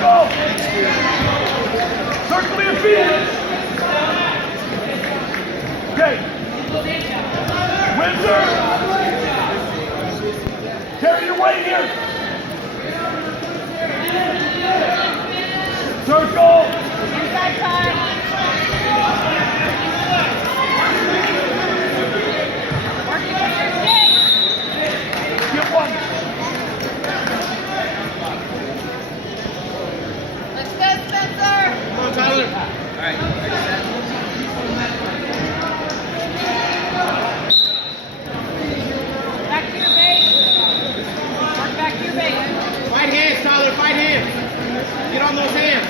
Circle! Circle your feet! Okay. Windsor! Carry your weight here! Circle! Inside time! Working on your stick! Get one! Let's go, Spencer! Come on, Tyler. All right. Back to your base. Work back to your base. Fight hands, Tyler. Fight hands. Get on those hands.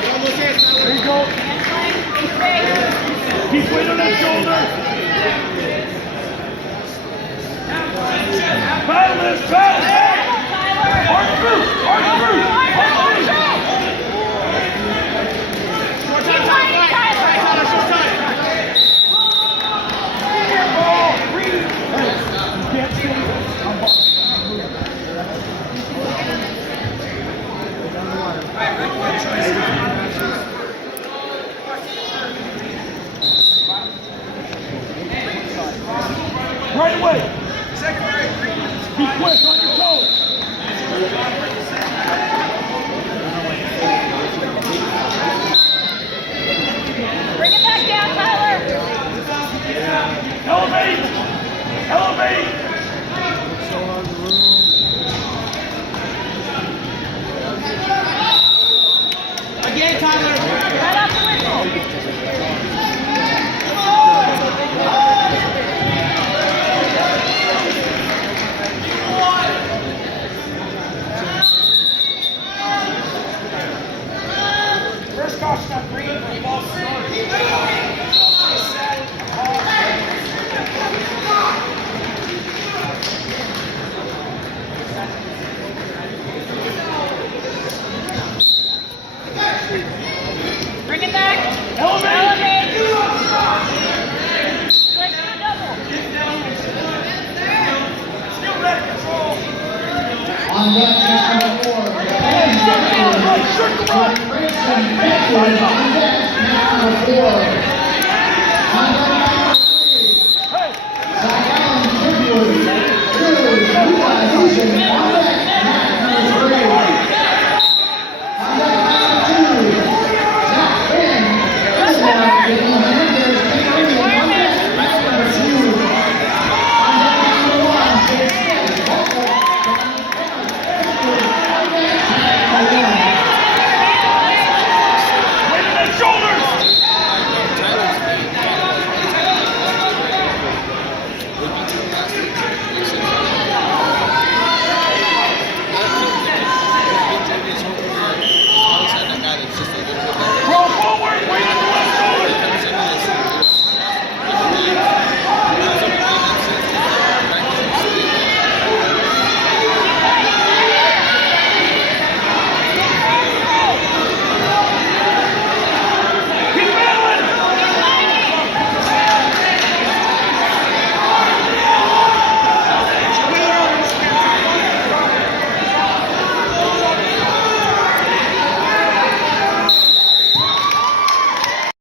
Get on those hands, Tyler. There you go. Hands playing to your base. Keep weight on that shoulder. Battle this, battle! Tyler! Arch through! Arch through! Arch through! Short time, Tyler. Fight. Fight, Tyler. Short time. Ball! Breathe! You can't see. I'm ball. Right away! Be quick on your toes! Bring it back down, Tyler! Elevate! Elevate! Again, Tyler. Right off the whistle! First caution on green for false start. Bring it back! Elevate! Click to the double! Still ready, control! On deck, match number 4. Circle right! Circle right! Grayson Beckwood on deck, match number 4.